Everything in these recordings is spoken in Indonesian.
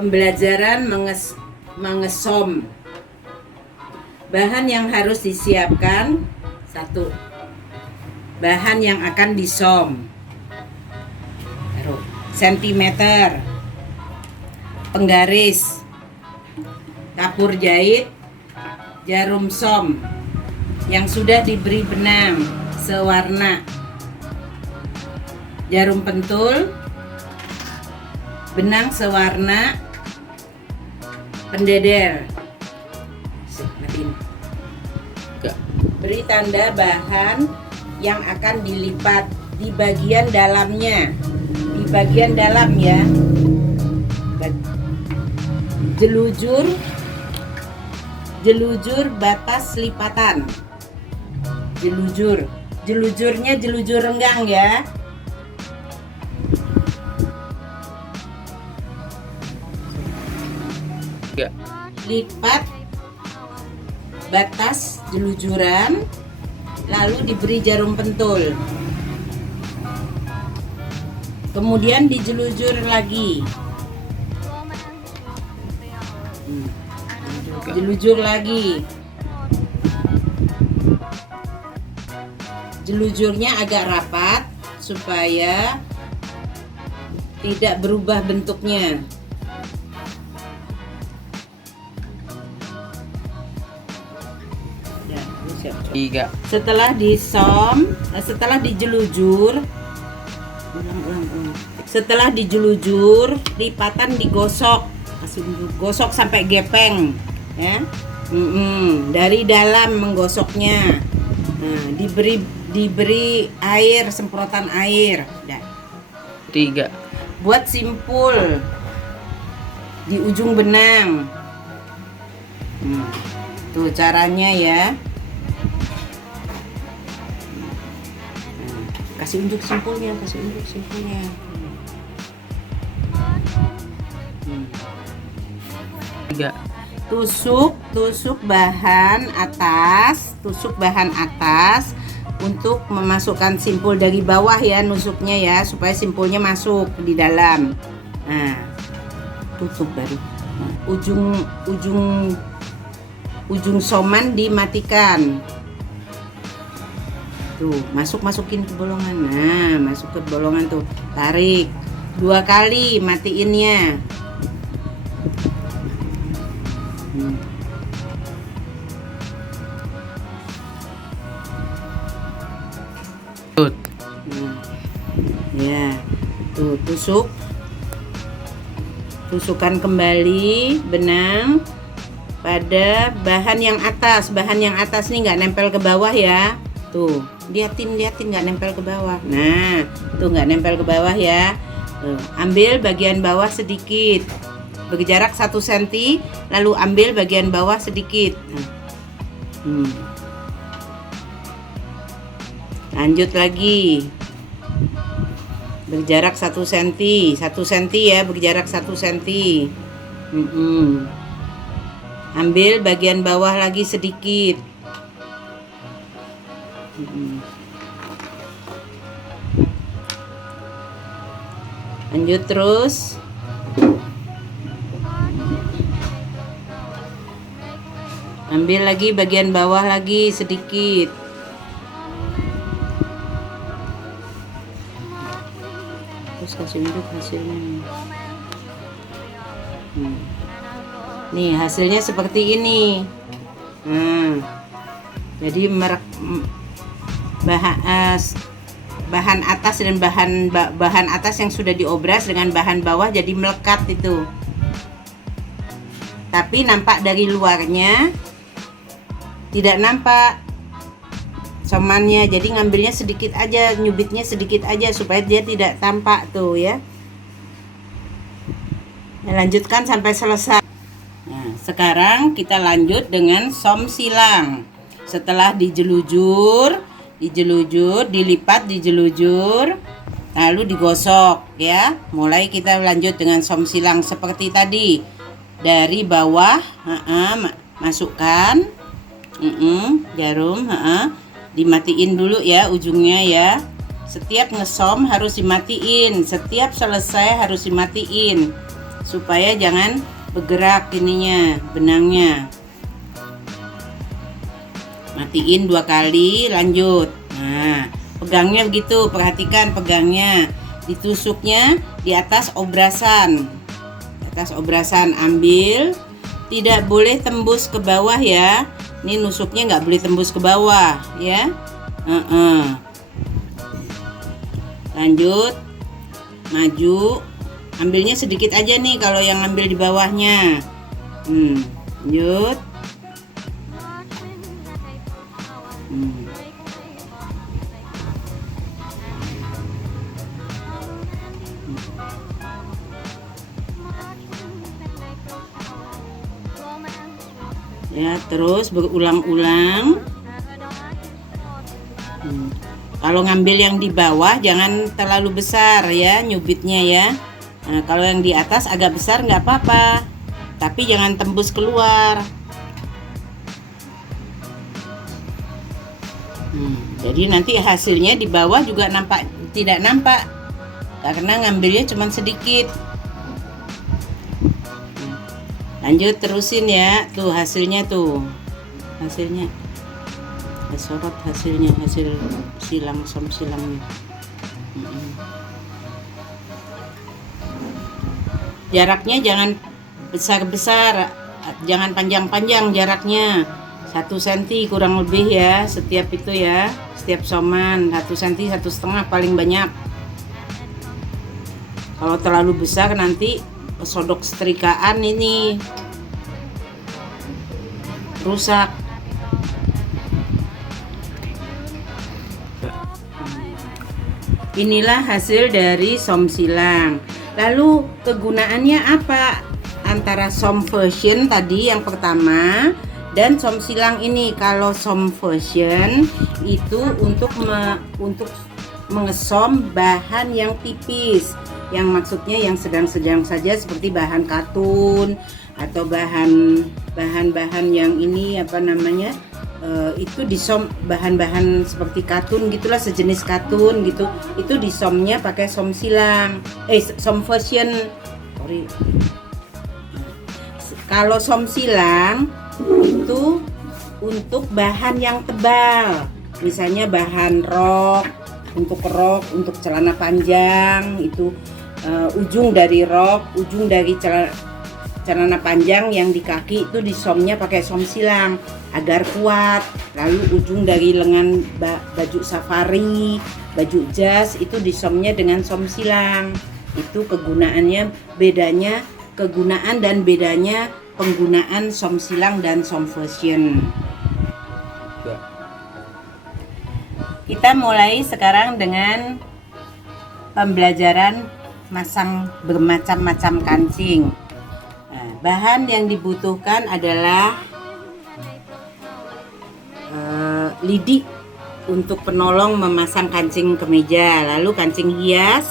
Pembelajaran mengesom. Bahan yang harus disiapkan: 1. Bahan yang akan disom. Sentimeter, penggaris, kapur jahit, jarum som yang sudah diberi benang sewarna, jarum pentul, benang sewarna, pendeder. Beri tanda bahan yang akan dilipat di bagian dalamnya, di bagian dalam ya. Jelujur batas lipatan. Jelujurnya jelujur renggang ya. Lipat batas jelujuran, lalu diberi jarum pentul, kemudian dijelujur lagi, jelujur lagi. Jelujurnya agak rapat supaya tidak berubah bentuknya. Setelah disom, setelah dijelujur, lipatan digosok, gosok sampai gepeng, ya. Dari dalam menggosoknya. Nah, diberi air, semprotan air. 3. Buat simpul di ujung benang. Tuh caranya ya. Kasih unjuk simpulnya. Tusuk bahan atas untuk memasukkan simpul dari bawah ya, nusuknya ya, supaya simpulnya masuk di dalam. Nah, tutup baru. Nah, ujung soman dimatikan. Tuh, masukin ke bolongan. Nah, masuk ke bolongan tuh. Tarik 2 kali, matiinnya. Ya, tuh tusukkan kembali benang pada bahan yang atas. Bahan yang atas nih nggak nempel ke bawah ya. Tuh, liatin nggak nempel ke bawah. Nah, tuh nggak nempel ke bawah ya. Tuh, ambil bagian bawah sedikit, berjarak 1 cm, lalu ambil bagian bawah sedikit. Lanjut lagi, berjarak 1 cm ya, berjarak 1 cm. Ambil bagian bawah lagi sedikit. Lanjut terus. Ambil lagi bagian bawah lagi sedikit. Terus kasih unjuk hasilnya. Nih hasilnya seperti ini. Jadi bahan atas dan bahan atas yang sudah diobras dengan bahan bawah jadi melekat itu. Tapi nampak dari luarnya, tidak nampak somannya. Jadi ngambilnya sedikit aja, nyubitnya sedikit aja supaya dia tidak tampak tuh ya. Lanjutkan sampai selesai. Nah, sekarang kita lanjut dengan som silang. Setelah dijelujur, dilipat, lalu digosok ya. Mulai kita lanjut dengan som silang seperti tadi. Dari bawah, masukkan jarum, dimatiin dulu ya ujungnya ya. Setiap ngesom harus dimatiin, setiap selesai harus dimatiin supaya jangan bergerak ininya, benangnya. Matiin 2 kali, lanjut. Nah, pegangnya begitu, perhatikan pegangnya. Ditusuknya di atas obrasan. Di atas obrasan ambil, tidak boleh tembus ke bawah ya. Ini nusuknya nggak boleh tembus ke bawah ya. Lanjut, maju, ambilnya sedikit aja nih kalau yang ambil di bawahnya. Lanjut. Ya, terus berulang-ulang. Kalau ngambil yang di bawah jangan terlalu besar ya nyubitnya ya. Nah, kalau yang di atas agak besar nggak apa-apa, tapi jangan tembus keluar. Jadi nanti hasilnya di bawah juga tidak nampak karena ngambilnya cuma sedikit. Lanjut, terusin ya. Tuh hasilnya tuh. Hasilnya. Sorot hasilnya, hasil silang silangnya. Jaraknya jangan besar-besar, jangan panjang-panjang jaraknya. 1 cm kurang lebih ya setiap itu ya. Setiap soman 1 cm, 1,5 paling banyak. Kalau terlalu besar nanti sodok setrikaan ini rusak. Inilah hasil dari som silang. Lalu kegunaannya apa antara som version tadi yang pertama dan som silang ini? Kalau som version itu untuk mengesom bahan yang tipis, yang maksudnya yang sedang-sedang saja seperti bahan katun atau bahan-bahan yang ini apa namanya, itu disom bahan-bahan seperti katun gitulah, sejenis katun gitu, itu disomnya pakai som silang, som version. Sorry. Kalau som silang itu untuk bahan yang tebal, misalnya bahan rok, untuk celana panjang itu, ujung dari rok, ujung dari celana panjang yang di kaki itu disomnya pakai som silang agar kuat. Lalu ujung dari lengan baju safari, baju jas itu disomnya dengan som silang. Itu kegunaannya, bedanya kegunaan dan bedanya penggunaan som silang dan som version. Kita mulai sekarang dengan pembelajaran masang bermacam-macam kancing. Nah, bahan yang dibutuhkan adalah lidi untuk penolong memasang kancing kemeja, lalu kancing hias,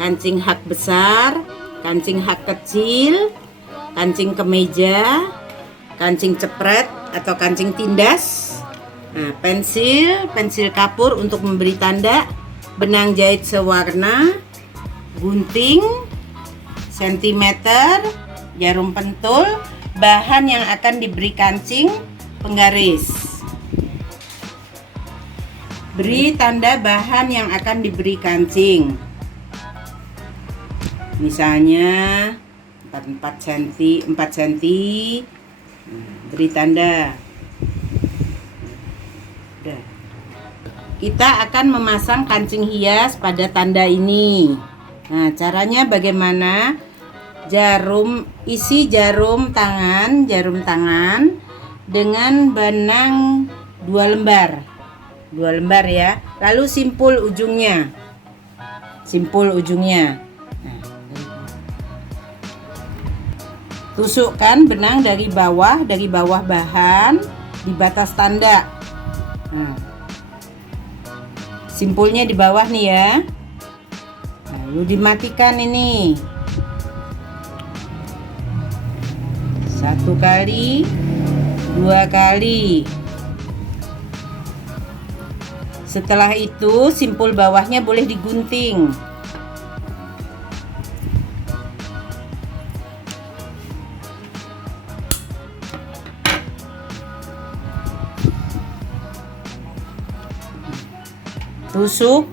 kancing hak besar, kancing hak kecil, kancing kemeja, kancing cepret atau kancing tindas. Nah, pensil kapur untuk memberi tanda, benang jahit sewarna, gunting, sentimeter, jarum pentul, bahan yang akan diberi kancing, penggaris. Beri tanda bahan yang akan diberi kancing. Misalnya 4 cm, beri tanda. Udah. Kita akan memasang kancing hias pada tanda ini. Nah, caranya bagaimana? Isi jarum tangan dengan benang 2 lembar. 2 lembar ya. Lalu simpul ujungnya. Nah, tusukkan benang dari bawah bahan di batas tanda. Nah, simpulnya di bawah nih ya. Lalu dimatikan ini. 1 kali, 2 kali. Setelah itu simpul bawahnya boleh digunting. tusuk,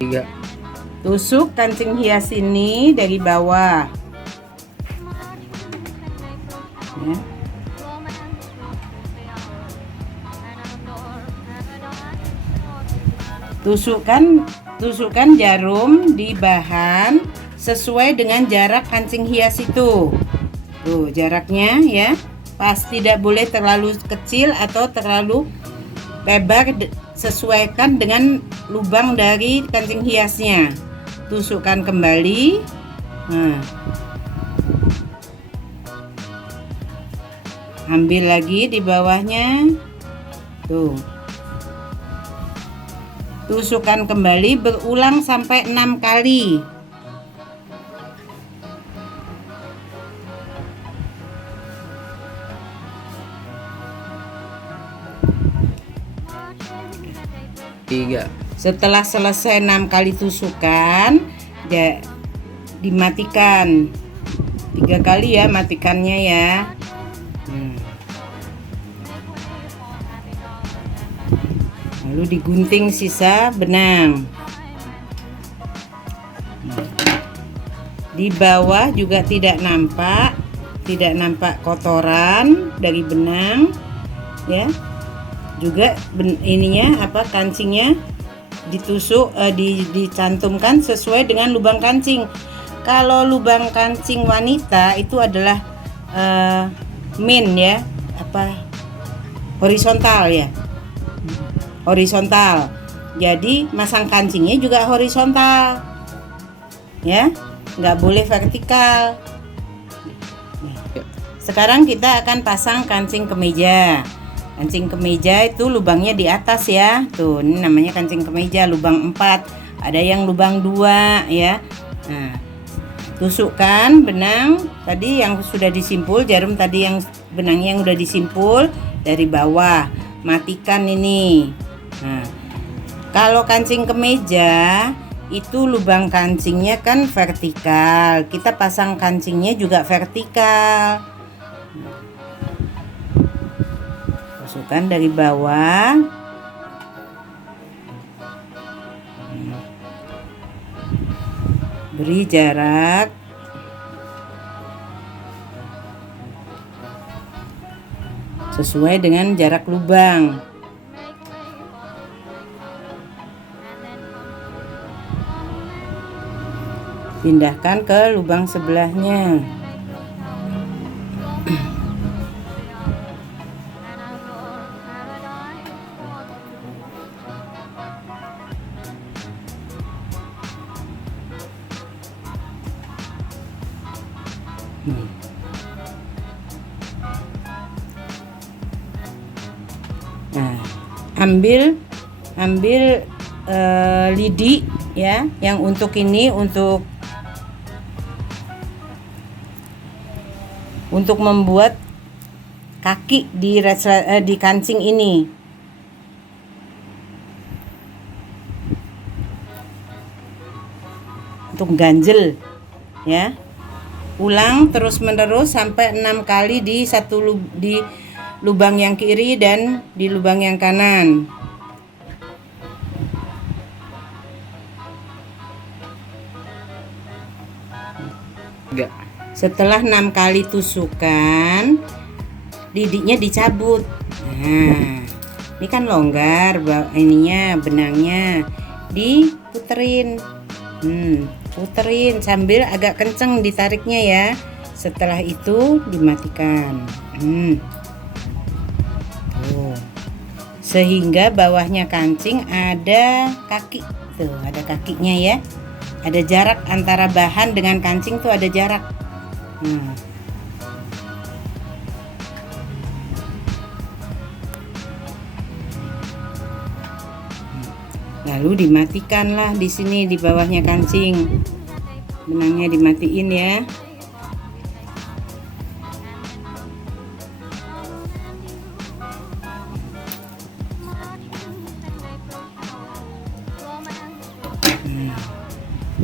3, tusuk kancing hias ini dari bawah. Ya. Tusukkan jarum di bahan sesuai dengan jarak kancing hias itu. Tuh, jaraknya ya. Pas, tidak boleh terlalu kecil atau terlalu lebar, sesuaikan dengan lubang dari kancing hiasnya. Tusukkan kembali. Nah. Ambil lagi di bawahnya. Tuh. Tusukkan kembali, berulang sampai 6 kali. tiga. Setelah selesai 6 kali tusukan, dimatikan 3 kali ya, matikannya ya. Lalu digunting sisa benang. Di bawah juga tidak nampak kotoran dari benang ya. Juga ininya kancingnya ditusuk, dicantumkan sesuai dengan lubang kancing. Kalau lubang kancing wanita itu adalah min ya, horizontal ya. Horizontal. Jadi masang kancingnya juga horizontal. Ya, nggak boleh vertikal. Sekarang kita akan pasang kancing kemeja. Kancing kemeja itu lubangnya di atas ya. Tuh, ini namanya kancing kemeja, lubang 4. Ada yang lubang 2 ya. Nah, tusukkan benang tadi yang sudah disimpul, jarum tadi yang benangnya yang udah disimpul dari bawah. Matikan ini. Nah, kalau kancing kemeja itu lubang kancingnya kan vertikal, kita pasang kancingnya juga vertikal. Masukkan dari bawah. Beri jarak. Sesuai dengan jarak lubang. Pindahkan ke lubang sebelahnya. Nah, ambil lidi ya, yang untuk ini untuk membuat kaki di kancing ini. Untuk ganjel ya. Ulang terus-menerus sampai 6 kali di di lubang yang kiri dan di lubang yang kanan. Setelah 6 kali tusukan, lidinya dicabut. Nah, ini kan longgar ininya, benangnya diputerin. Puterin sambil agak kenceng ditariknya ya. Setelah itu dimatikan. Tuh. Sehingga bawahnya kancing ada kaki. Tuh, ada kakinya ya. Ada jarak antara bahan dengan kancing tuh, ada jarak. Lalu dimatikanlah di sini di bawahnya kancing. Benangnya dimatiin ya.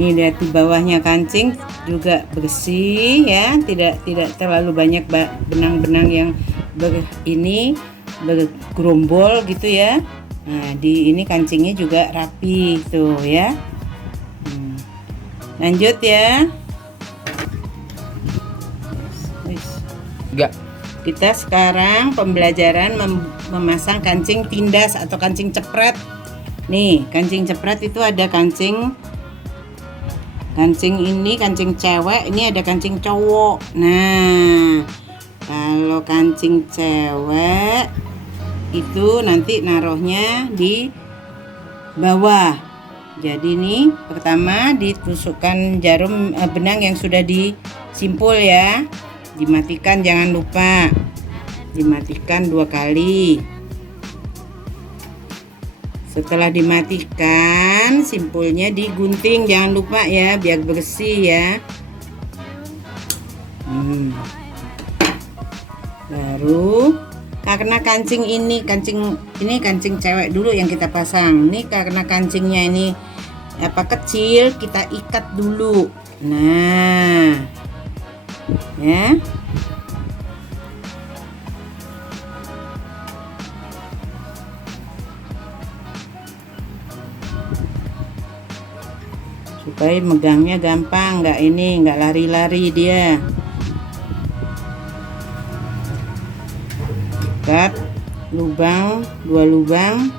Ini lihat di bawahnya kancing juga bersih ya, tidak terlalu banyak benang-benang yang ini bergerombol gitu ya. Nah, di ini kancingnya juga rapi tuh ya. Lanjut ya. 3. Kita sekarang pembelajaran memasang kancing tindas atau kancing cepret. Nih, kancing cepret itu ada kancing ini kancing cewek, ini ada kancing cowok. Nah, kalau kancing cewek itu nanti naruhnya di bawah. Jadi nih pertama ditusukkan jarum benang yang sudah disimpul ya. Dimatikan, jangan lupa dimatikan 2 kali. Setelah dimatikan, simpulnya digunting, jangan lupa ya, biar bersih ya. Baru karena kancing ini kancing cewek dulu yang kita pasang. Ini karena kancingnya ini kecil, kita ikat dulu. Nah, ya. Supaya megangnya gampang, nggak lari-lari dia. Ikat lubang, 2 lubang.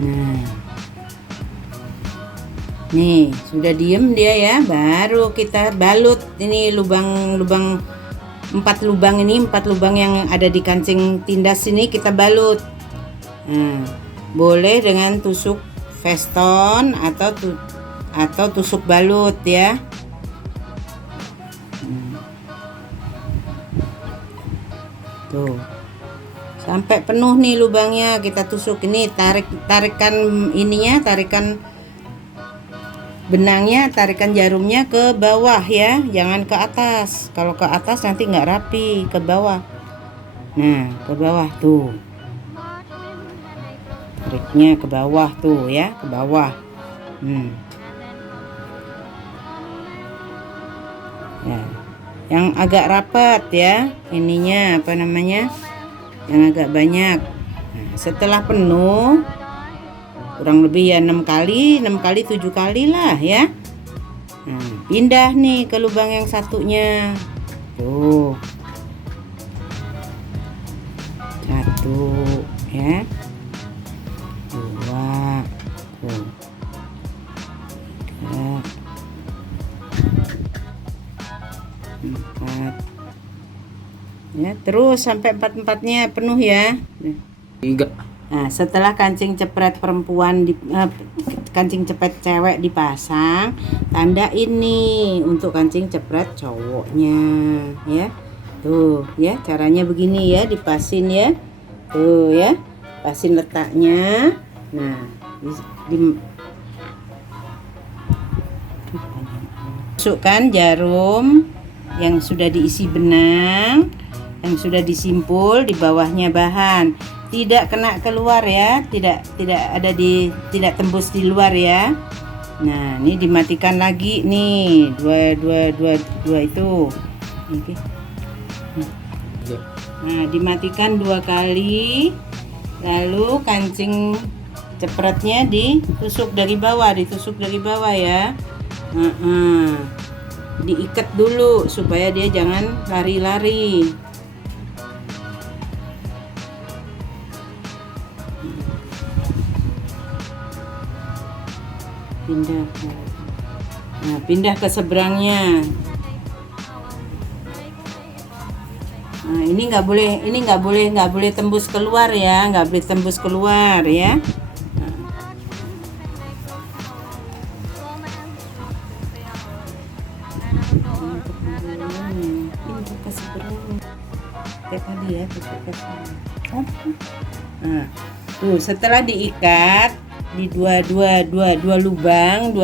Nah, nih sudah diem dia ya, baru kita balut ini lubang 4 lubang ini, 4 lubang yang ada di kancing tindas ini kita balut. Nah, boleh dengan tusuk veston atau tusuk balut ya. Tuh, sampai penuh nih lubangnya kita tusuk. Ini tarikan benangnya, tarikan jarumnya ke bawah ya, jangan ke atas. Kalau ke atas nanti nggak rapi, ke bawah. Nah, ke bawah tuh, tariknya ke bawah tuh ya, ke bawah. Ya, yang agak rapat ya, ininya yang agak banyak. Nah, setelah penuh kurang lebih ya 6 kali 7 kali lah ya. Nah, pindah nih ke lubang yang satunya tuh, 1 ya, 2 tuh, 3, 4 ya, terus sampai 4-empatnya penuh ya. 3. Nah, setelah kancing cepret perempuan kancing cepret cewek dipasang, tanda ini untuk kancing cepret cowoknya ya. Tuh ya, caranya begini ya, dipasin ya. Tuh ya, pasin letaknya. Nah, masukkan jarum yang sudah diisi benang, yang sudah disimpul, di bawahnya bahan. Tidak kena keluar ya, tidak tembus di luar ya. Nah, ini dimatikan lagi nih, dua itu. Oke. Nah, dimatikan 2 kali. Lalu kancing cepretnya ditusuk dari bawah ya. Diikat dulu supaya dia jangan lari-lari. Pindah ke seberangnya. Nah, ini nggak boleh tembus keluar ya, ya. Pindah ke seberang. Kayak tadi ya, Nah, tuh setelah diikat di dua lubang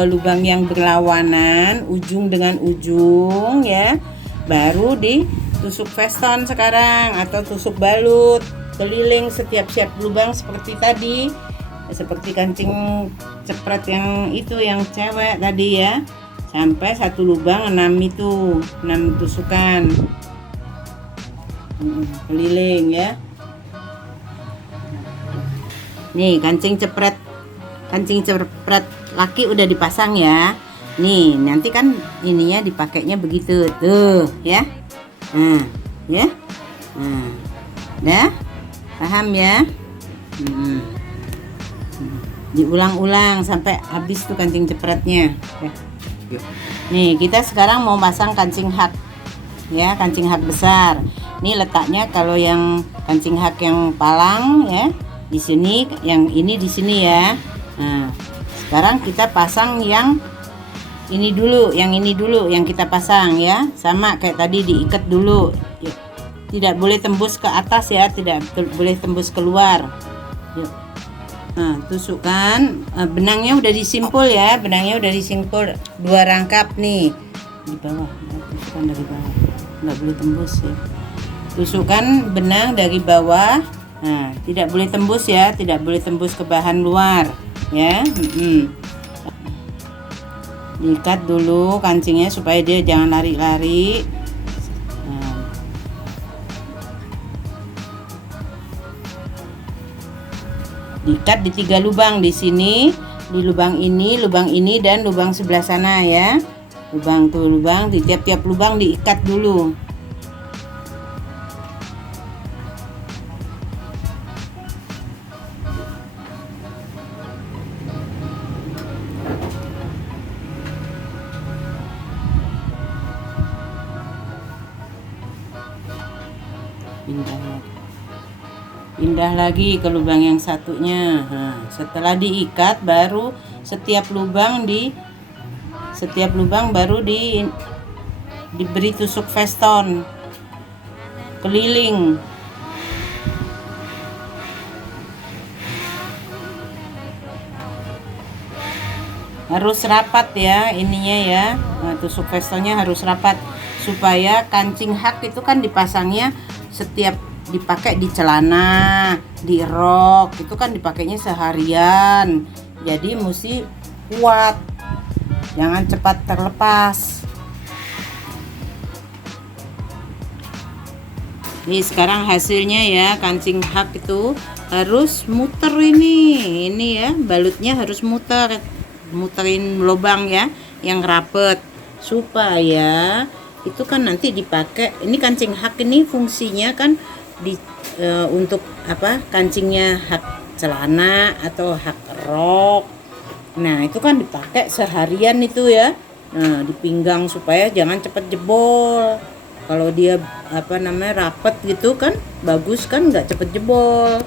yang berlawanan, ujung dengan ujung ya, baru ditusuk veston sekarang atau tusuk balut keliling setiap lubang seperti tadi, seperti kancing cepret yang itu yang cewek tadi ya. sampai satu lubang 6 itu, 6 tusukan. Keliling ya. Nih kancing cepret laki udah dipasang ya. Nih nanti kan ininya dipakainya begitu tuh ya. Ya. Dah paham ya. Diulang-ulang sampai habis tuh kancing cepretnya ya. Nih kita sekarang mau pasang kancing hak ya, kancing hak besar. Ini letaknya kalau yang kancing hak yang palang ya di sini, yang ini di sini ya. Nah sekarang kita pasang yang ini dulu, yang ini dulu yang kita pasang ya, sama kayak tadi, diikat dulu. Tidak boleh tembus ke atas ya, tidak boleh tembus keluar. Yuk. Nah, tusukkan benangnya udah disimpul ya, benangnya udah disimpul 2 rangkap nih di bawah. Tusukkan dari bawah, nggak boleh tembus ya. Tusukkan benang dari bawah. Nah, tidak boleh tembus ya, tidak boleh tembus ke bahan luar ya. Diikat dulu kancingnya supaya dia jangan lari-lari. Diikat di 3 lubang di sini, di lubang ini dan lubang sebelah sana ya. Lubang di tiap-tiap lubang diikat dulu. Pindah lagi ke lubang yang satunya. Nah, setelah diikat baru setiap lubang baru diberi tusuk veston keliling. Harus rapat ya ininya ya. Nah, tusuk vestonnya harus rapat supaya kancing hak itu kan dipasangnya setiap dipakai di celana, di rok, itu kan dipakainya seharian. Jadi mesti kuat. Jangan cepat terlepas. Nih sekarang hasilnya ya, kancing hak itu harus muter ini ya, balutnya harus muterin lubang ya, yang rapet supaya itu kan nanti dipakai. Ini kancing hak ini fungsinya kan untuk apa, kancingnya hak celana atau hak rok. Nah itu kan dipakai seharian itu ya. Nah di pinggang supaya jangan cepat jebol. Kalau dia rapet gitu kan bagus kan, nggak cepet jebol.